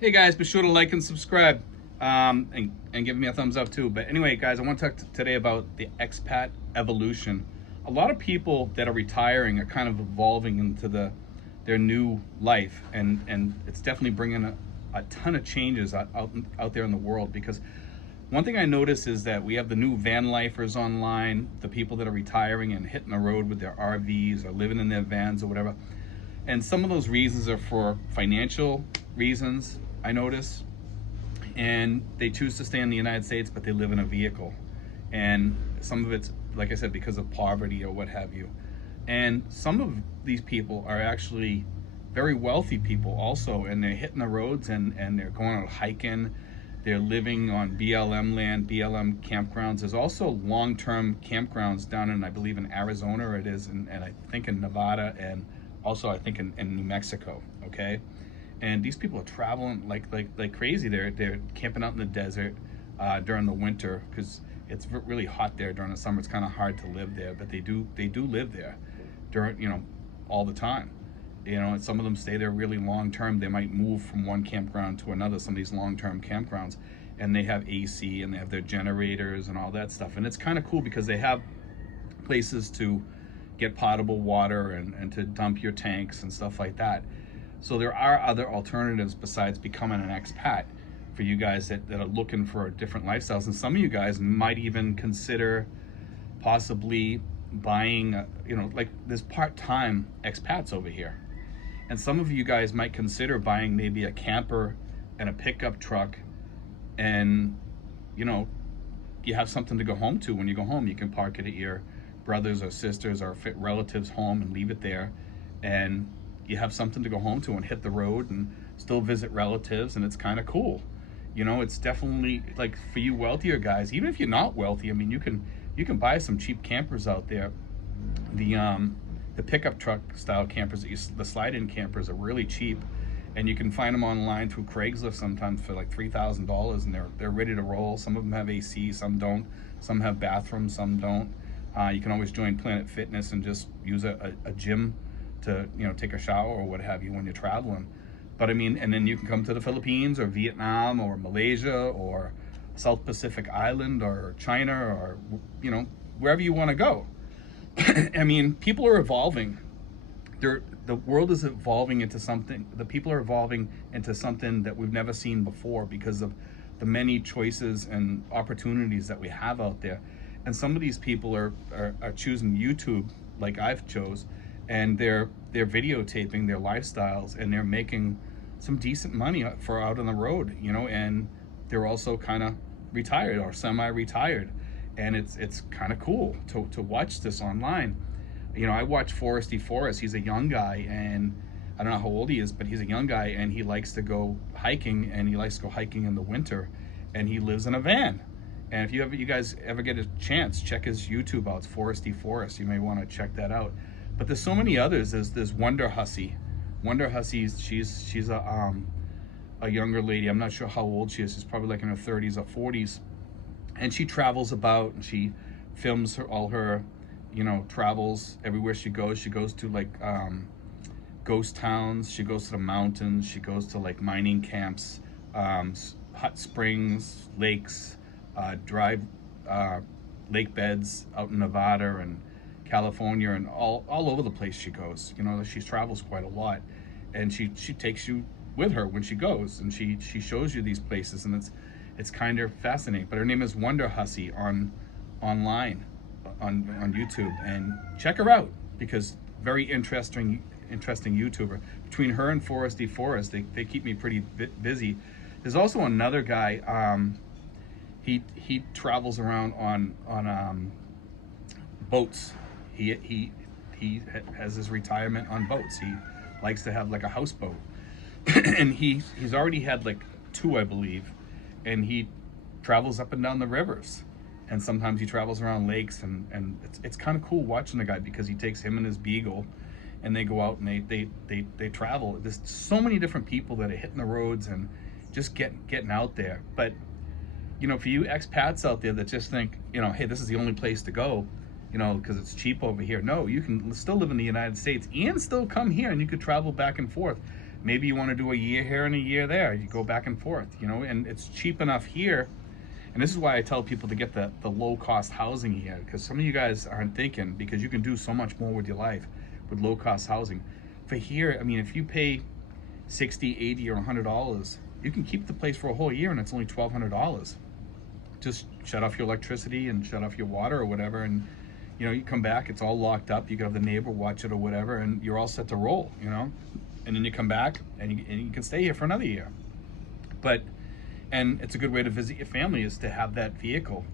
Hey guys, be sure to like and subscribe, and give me a thumbs up too. But anyway, guys, I want to talk today about the expat evolution. A lot of people that are retiring are kind of evolving into their new life, and it's definitely bringing a ton of changes out there in the world. Because one thing I notice is that we have the new van lifers online, the people that are retiring and hitting the road with their RVs or living in their vans or whatever. And some of those reasons are for financial reasons, I notice, and they choose to stay in the United States, but they live in a vehicle. And some of it's, like I said, because of poverty or what have you. And some of these people are actually very wealthy people also, and they're hitting the roads and they're going out hiking. They're living on BLM land, BLM campgrounds. There's also long-term campgrounds down in, I believe, in Arizona it is, and I think in Nevada, and also I think in New Mexico, okay? And these people are traveling like crazy. They're camping out in the desert during the winter because it's really hot there. During the summer, it's kind of hard to live there, but they do live there during, all the time. And some of them stay there really long term. They might move from one campground to another, some of these long term campgrounds, and they have AC and they have their generators and all that stuff. And it's kind of cool because they have places to get potable water and to dump your tanks and stuff like that. So there are other alternatives besides becoming an expat for you guys that are looking for different lifestyles. And some of you guys might even consider possibly buying, like there's part-time expats over here. And some of you guys might consider buying maybe a camper and a pickup truck, and you have something to go home to. When you go home, you can park it at your brothers or sisters or fit relatives home and leave it there, and you have something to go home to and hit the road and still visit relatives. And it's kind of cool. It's definitely, like, for you wealthier guys, even if you're not wealthy, I mean, you can buy some cheap campers out there. The pickup truck style campers, the slide-in campers, are really cheap, and you can find them online through Craigslist sometimes for like $3,000, and they're ready to roll. Some of them have AC, some don't. Some have bathrooms, some don't. You can always join Planet Fitness and just use a gym to take a shower or what have you when you're traveling. But I mean, and then you can come to the Philippines or Vietnam or Malaysia or South Pacific Island or China or wherever you want to go. I mean, people are evolving. The world is evolving into something. The people are evolving into something that we've never seen before because of the many choices and opportunities that we have out there. And some of these people are choosing YouTube, like I've chose, and they're videotaping their lifestyles, and they're making some decent money for out on the road, and they're also kind of retired or semi-retired. And it's kind of cool to watch this online. I watch Foresty Forest. He's a young guy, and I don't know how old he is, but he's a young guy, and he likes to go hiking, and he likes to go hiking in the winter, and he lives in a van. And if you guys ever get a chance, check his YouTube out. It's Foresty Forest. You may want to check that out. But there's so many others. There's Wonder Hussy. Wonder Hussy, she's a younger lady. I'm not sure how old she is. She's probably like in her 30s or 40s. And she travels about, and she films all her travels everywhere she goes. She goes to like ghost towns. She goes to the mountains. She goes to like mining camps, hot springs, lakes, lake beds out in Nevada and California, and all over the place she goes. She travels quite a lot, and she takes you with her when she goes, and she shows you these places, and it's kind of fascinating. But her name is Wonder Hussy online on YouTube, and check her out because very interesting YouTuber. Between her and Foresty Forest, they keep me pretty busy. There's also another guy. He travels around on boats. He has his retirement on boats. He likes to have like a houseboat, and he's already had like 2, I believe, and he travels up and down the rivers, and sometimes he travels around lakes, and it's kind of cool watching the guy because he takes him and his beagle, and they go out and they travel. There's so many different people that are hitting the roads and just getting out there. But for you expats out there that just think, hey, this is the only place to go, because it's cheap over here. No, you can still live in the United States and still come here, and you could travel back and forth. Maybe you want to do a year here and a year there. You go back and forth, you know, and it's cheap enough here. And this is why I tell people to get the low cost housing here, because some of you guys aren't thinking, because you can do so much more with your life with low cost housing. For here, I mean, if you pay 60, 80, or $100, you can keep the place for a whole year and it's only $1,200. Just shut off your electricity and shut off your water or whatever, and you know, you come back, it's all locked up, you can have the neighbor watch it or whatever, and you're all set to roll, you know. And then you come back and you can stay here for another year. But and it's a good way to visit your family, is to have that vehicle,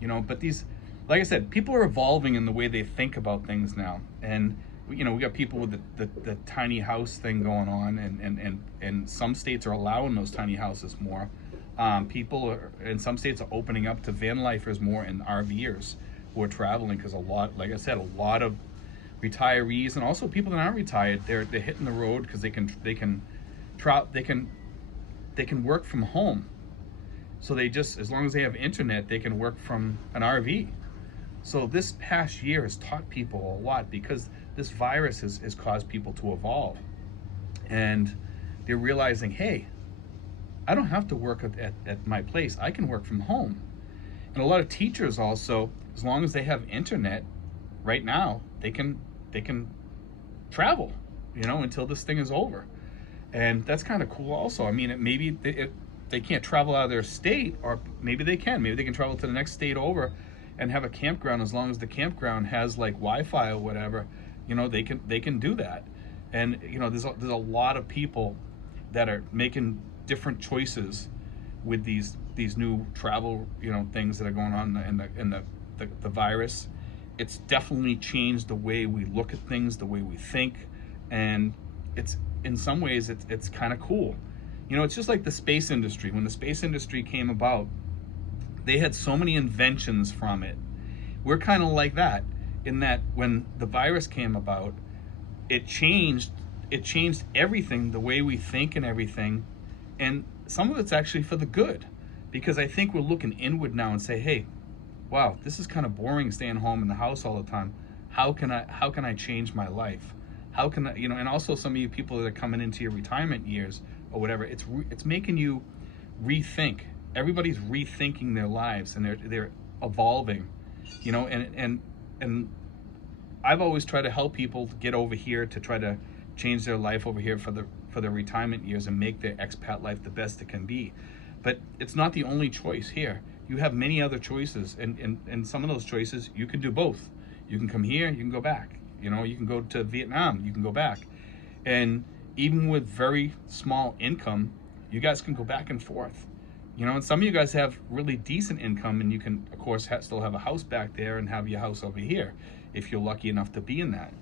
you know. But these, like I said, people are evolving in the way they think about things now. And you know, we got people with the tiny house thing going on, and some states are allowing those tiny houses more. People are, in some states, are opening up to van lifers more, and RVers who are traveling, because a lot, like I said, a lot of retirees and also people that aren't retired, they're hitting the road because they can work from home. So they just, as long as they have internet, they can work from an RV. So this past year has taught people a lot, because this virus has caused people to evolve, and they're realizing, hey, I don't have to work at my place. I can work from home. And a lot of teachers also, as long as they have internet, right now they can travel, you know, until this thing is over. And that's kind of cool also. I mean, maybe they can't travel out of their state, or maybe they can. Maybe they can travel to the next state over and have a campground, as long as the campground has like Wi-Fi or whatever, you know, they can do that. And you know, there's a lot of people that are making different choices with these new travel, you know, things that are going on in the virus. It's definitely changed the way we look at things, the way we think, and it's, in some ways, it's kind of cool. You know, it's just like the space industry. When the space industry came about, they had so many inventions from it. We're kind of like that, in that when the virus came about, it changed everything, the way we think and everything. And some of it's actually for the good, because I think we're looking inward now and say, hey, wow, this is kind of boring staying home in the house all the time. How can I change my life? How can I, you know, and also some of you people that are coming into your retirement years or whatever, it's making you rethink. Everybody's rethinking their lives, and they're evolving, you know, and I've always tried to help people to get over here, to try to change their life over here for their retirement years and make their expat life the best it can be. But it's not the only choice here. You have many other choices, and some of those choices, you can do both. You can come here, you can go back. You know, you can go to Vietnam, you can go back. And even with very small income, you guys can go back and forth. You know, and some of you guys have really decent income, and you can, of course, still have a house back there and have your house over here. If you're lucky enough to be in that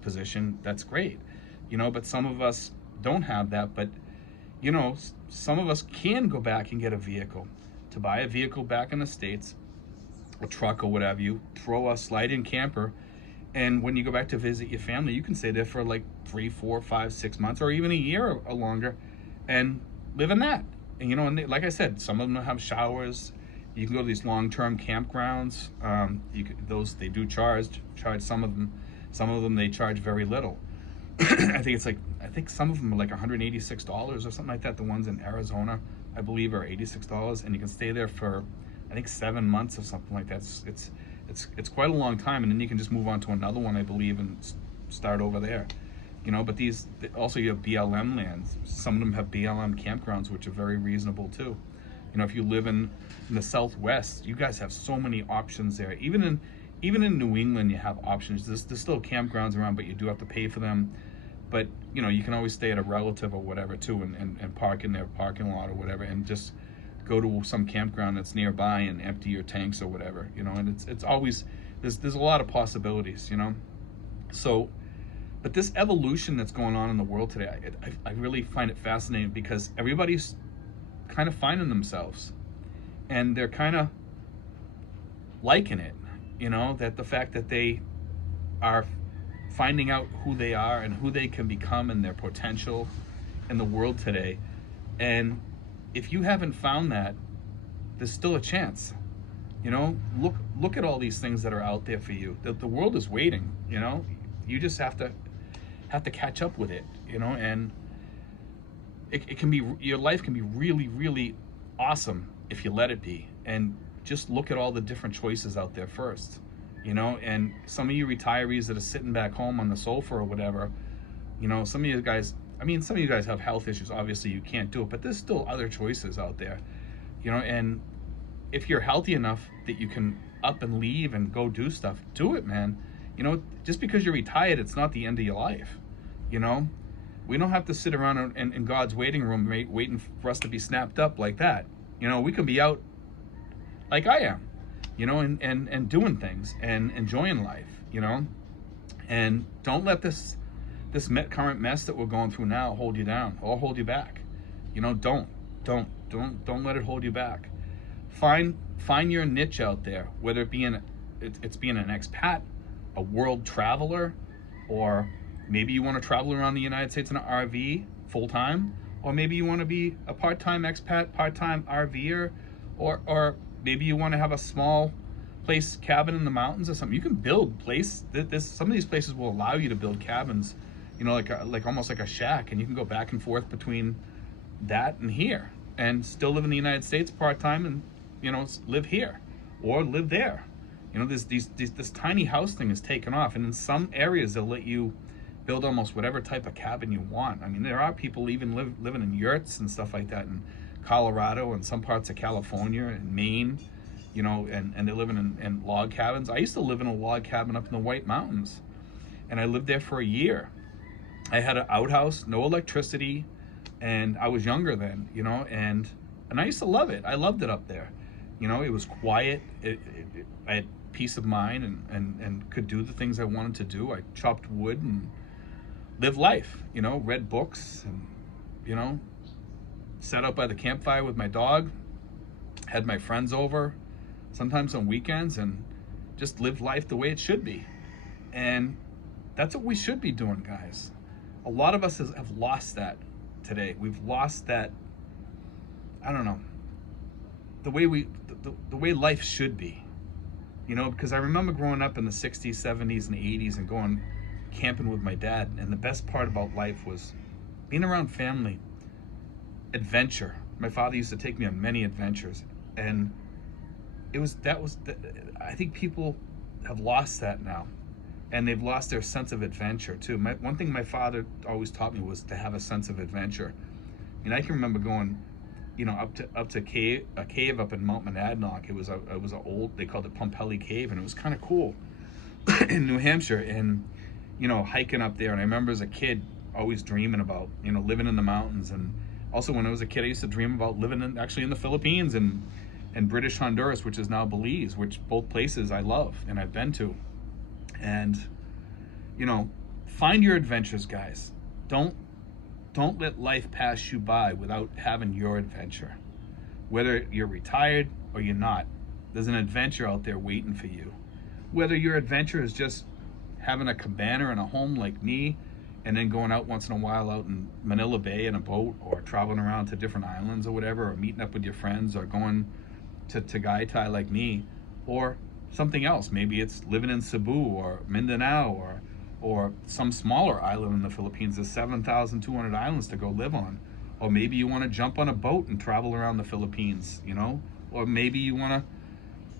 position, that's great. You know, but some of us don't have that. But, you know, some of us can go back and get a vehicle. To buy a vehicle back in the States, a truck or whatever, you throw a slide-in camper, and when you go back to visit your family, you can stay there for like 3, 4, 5, 6 months, or even a year or longer, and live in that. And you know, and like I said, some of them have showers. You can go to these long-term campgrounds. They do charge some of them. Some of them they charge very little. I think some of them are like $186 or something like that. The ones in Arizona, I believe, are $86, and you can stay there for, I think, 7 months or something like that. It's quite a long time, and then you can just move on to another one, I believe, and start over there. You know, but these also, you have BLM lands. Some of them have BLM campgrounds, which are very reasonable too. You know, if you live in the Southwest, you guys have so many options there. Even in New England, you have options. There's still campgrounds around, but you do have to pay for them. But you know, you can always stay at a relative or whatever too, and park in their parking lot or whatever, and just go to some campground that's nearby and empty your tanks or whatever. You know, and it's always, there's a lot of possibilities. You know, so. But this evolution that's going on in the world today, I really find it fascinating, because everybody's kind of finding themselves, and they're kind of liking it, you know, that the fact that they are finding out who they are and who they can become and their potential in the world today. And if you haven't found that, there's still a chance. You know, look at all these things that are out there for you. The world is waiting, you know. You just have to catch up with it, you know. And it can be, your life can be really, really awesome if you let it be. And just look at all the different choices out there first, you know. And some of you retirees that are sitting back home on the sofa or whatever, you know, some of you guys, I mean, some of you guys have health issues. Obviously, you can't do it, but there's still other choices out there, you know. And if you're healthy enough that you can up and leave and go do stuff, do it, man. You know, just because you're retired, it's not the end of your life, you know. We don't have to sit around in God's waiting room waiting for us to be snapped up like that. You know, we can be out like I am, you know, and doing things and enjoying life, you know. And don't let this current mess that we're going through now hold you down or hold you back. You know, don't let it hold you back. Find your niche out there, whether it be it's being an expat, a world traveler, or maybe you want to travel around the United States in an RV full time, or maybe you want to be a part-time expat, part-time RVer, or maybe you want to have a small place cabin in the mountains or something. You can build some of these places will allow you to build cabins, you know, like almost like a shack, and you can go back and forth between that and here and still live in the United States part-time and, you know, live here or live there. You know, this tiny house thing is taken off, and in some areas they'll let you build almost whatever type of cabin you want. I mean, there are people even living in yurts and stuff like that in Colorado and some parts of California and Maine, you know, and they're living in log cabins. I used to live in a log cabin up in the White Mountains, and I lived there for a year. I had an outhouse, no electricity, and I was younger then, you know, and I used to love it. I loved it up there. You know, it was quiet. I had peace of mind and could do the things I wanted to do. I chopped wood and lived life, you know, read books and, you know, sat out by the campfire with my dog, had my friends over, sometimes on weekends, and just lived life the way it should be. And that's what we should be doing, guys. A lot of us have lost that today. We've lost that, I don't know, the way life should be, you know, because I remember growing up in the 60s, 70s, and 80s and going camping with my dad, and the best part about life was being around family, adventure. My father used to take me on many adventures, and I think people have lost that now, and they've lost their sense of adventure too. One thing my father always taught me was to have a sense of adventure. And I can remember going, you know, up to a cave up in Mount Monadnock. It was a old, they called it Pumpelly Cave, and it was kind of cool in New Hampshire, and, you know, hiking up there. And I remember as a kid always dreaming about, you know, living in the mountains. And also when I was a kid, I used to dream about living actually in the Philippines and British Honduras, which is now Belize, which both places I love and I've been to. And, you know, find your adventures, guys. Don't let life pass you by without having your adventure. Whether you're retired or you're not, there's an adventure out there waiting for you. Whether your adventure is just having a cabana and a home like me, and then going out once in a while out in Manila Bay in a boat, or traveling around to different islands or whatever, or meeting up with your friends, or going to Tagaytay like me, or something else. Maybe it's living in Cebu or Mindanao or some smaller island in the Philippines. There's 7,200 islands to go live on. Or maybe you want to jump on a boat and travel around the Philippines, you know? Or maybe you want to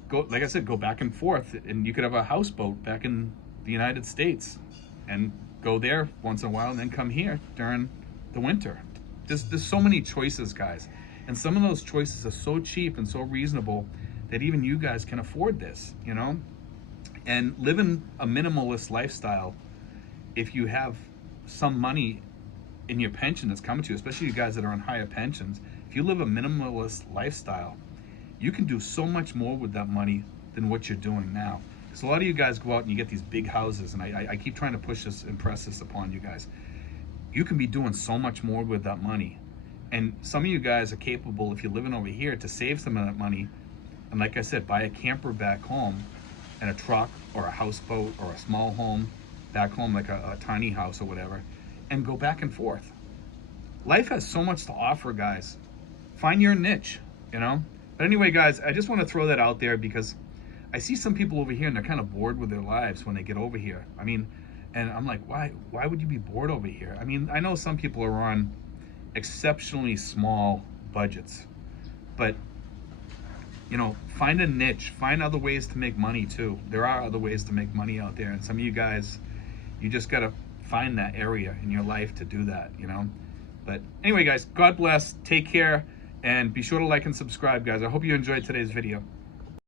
go, like I said, go back and forth, and you could have a houseboat back in the United States and go there once in a while and then come here during the winter. There's so many choices, guys. And some of those choices are so cheap and so reasonable that even you guys can afford this, you know? And living a minimalist lifestyle, if you have some money in your pension that's coming to you, especially you guys that are on higher pensions, if you live a minimalist lifestyle, you can do so much more with that money than what you're doing now. Because a lot of you guys go out and you get these big houses, and I keep trying to impress this upon you guys. You can be doing so much more with that money. And some of you guys are capable, if you're living over here, to save some of that money. And like I said, buy a camper back home, and a truck or a houseboat or a small home back home, like a tiny house or whatever, and go back and forth. Life has so much to offer, guys. Find your niche, you know? But anyway, guys, I just want to throw that out there because I see some people over here and they're kind of bored with their lives when they get over here. I mean, and I'm like, why would you be bored over here? I mean, I know some people are on exceptionally small budgets. But you know, find a niche, find other ways to make money too. There are other ways to make money out there, and some of you guys, you just gotta find that area in your life to do that, you know. But anyway, guys, God bless, take care, and be sure to like and subscribe, guys. I hope you enjoyed today's video.